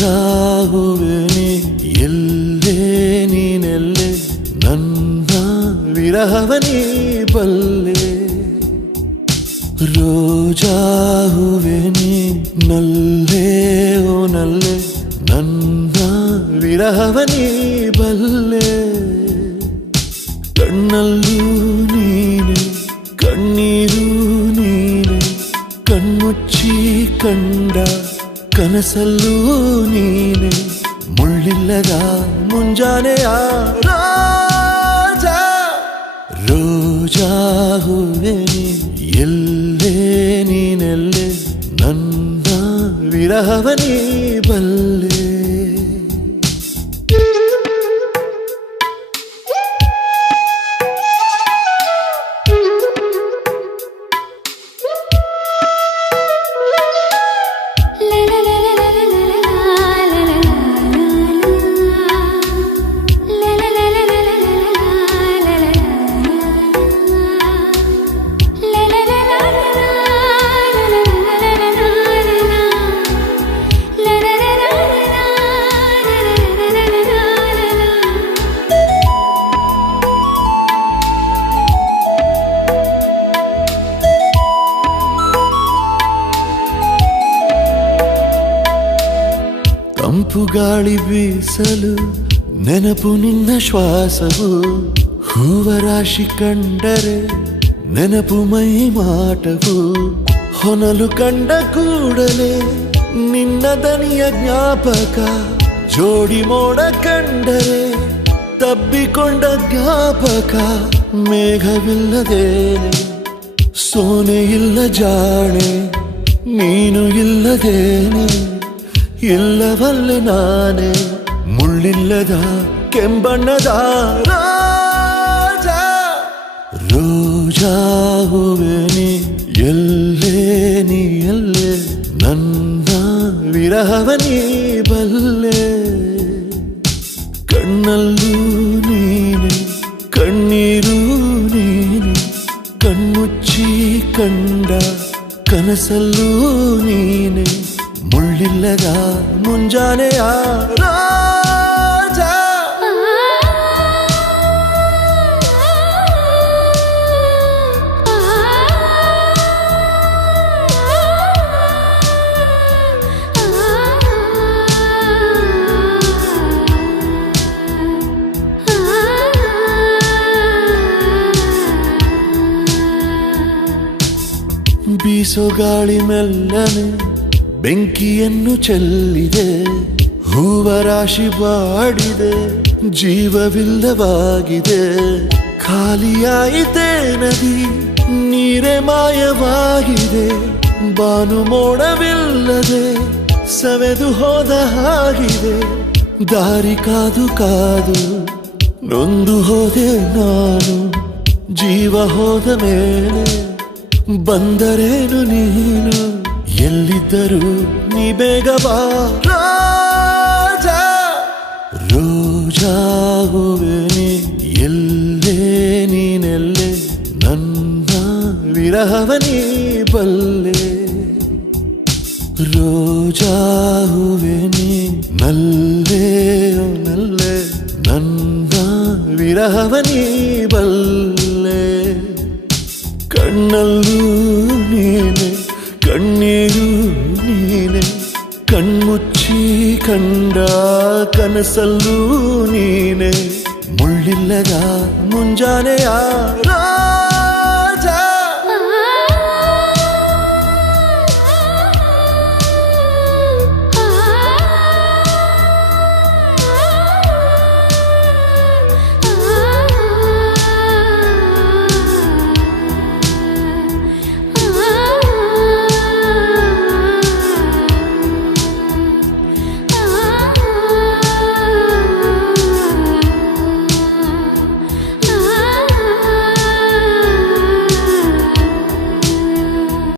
ರೋಜಾ ಹೂವೆ ನೀ ಎಲ್ಲೇ ನೀನೆಲ್ಲೇ ನನ್ನ ವಿರಹವ ನೀ ಬಲ್ಲೆ ರೋಜಾ ಹೂವೆ ನೀ ನಲ್ಲೇ ಓ ನಲ್ಲೆ ನನ್ನ ವಿರಹವ ನೀ ಬಲ್ಲೆ ಕಣ್ಣಲ್ಲೂ ನೀನೆ ಕಣ್ಣೀರು ನೀನೆ ಕಣ್ಮುಚ್ಚಿ ಕಂಡ ಕನಸಲ್ಲೂ ನೀನೆ ಮುಳ್ಳಿಲ್ಲದ ಮುಂಜಾನೆಯ ರೋಜಾ ರೋಜಾ ಹೂವೆ ನೀ ಎಲ್ಲೇ ನೀನೆಲ್ಲೇ ನನ್ನ ವಿರಹವ ನೀ ಬಲ್ಲೆ ತಂಪು ಗಾಳಿ ಬೀಸಲು ನೆನಪು ನಿನ್ನ ಶ್ವಾಸವು ಹೂವರಾಶಿ ಕಂಡರೆ ನೆನಪು ಮೈ ಮಾಟವು ಹೊನಲು ಕಂಡ ಕೂಡಲೇ ನಿನ್ನ ದನಿಯ ಜ್ಞಾಪಕ ಜೋಡಿ ಮೋಡ ಕಂಡರೆ ತಬ್ಬಿಕೊಂಡ ಜ್ಞಾಪಕ ಮೇಘವಿಲ್ಲದೇನೆ ಸೋನೆ ಇಲ್ಲ ಜಾಣೆ ನೀನು ಇಲ್ಲದೇನೆ ಇಲ್ಲವಲ್ಲ ನಾನೇ ಮುಳ್ಳಿಲ್ಲದ ಕೆಂಬಣ್ಣದ ರೋಜಾ ರೋಜಾ ಹೂವೆ ನೀ ಎಲ್ಲೇ ನೀ ಎಲ್ಲೇ ನನ್ನ ವಿರಹವ ನೀ ಬಲ್ಲೆ ಕಣ್ಣಲ್ಲೂ ನೀನೆ ಕಣ್ಣೀರು ನೀನೆ ಕಣ್ಮುಚ್ಚಿ ಕಂಡ ಕನಸಲ್ಲೂ ನೀನೆ ಮುಳ್ಳಿಲ್ಲದ ಮುಂಜಾನೆಯ ರೋಜಾ ಬೀಸೋ ಗಾಳಿ ಮೆಲ್ಲನೆ ಬೆಂಕಿಯನ್ನು ಚೆಲ್ಲಿದೆ ಹೂವರಾಶಿ ಬಾಡಿದೆ ಜೀವವಿಲ್ಲವಾಗಿದೆ ಖಾಲಿಯಾಯಿತೆ ನದಿ ನೀರೇ ಮಾಯವಾಗಿದೆ ಬಾನು ಮೋಡವಿಲ್ಲದೆ ಸವೆದು ಹೋದ ಹಾಗಿದೆ ದಾರಿ ಕಾದು ಕಾದು ನೊಂದು ಹೋದೆ ನಾನು ಜೀವ ಹೋದ ಮೇಲೆ ಬಂದರೇನು ನೀನು ಎಲ್ಲಿದ್ದರೂ ನೀ ಬೇಗ ಬಾ ರೋಜಾ ರೋಜಾ ಹೂವೆ ನೀ ಎಲ್ಲೇ ನೀನೆಲ್ಲೇ ನನ್ನ ವಿರಹವ ನೀ ಬಲ್ಲೆ ರೋಜಾ ಹೂವೆ ನೀ ನಲ್ಲೇ ನಲ್ಲೆ ನನ್ನ ವಿರಹವ ನೀ ಬಲ್ಲೆ ಕಣ್ಣಲ್ಲೂ ನೀನೆ ಕಣ್ಣೀರು ನೀನೆ ಕಣ್ಮುಚ್ಚಿ ಕಂಡ ಕನಸಲ್ಲೂ ನೀನೆ ಮುಳ್ಳಿಲ್ಲದ ಮುಂಜಾನೆಯ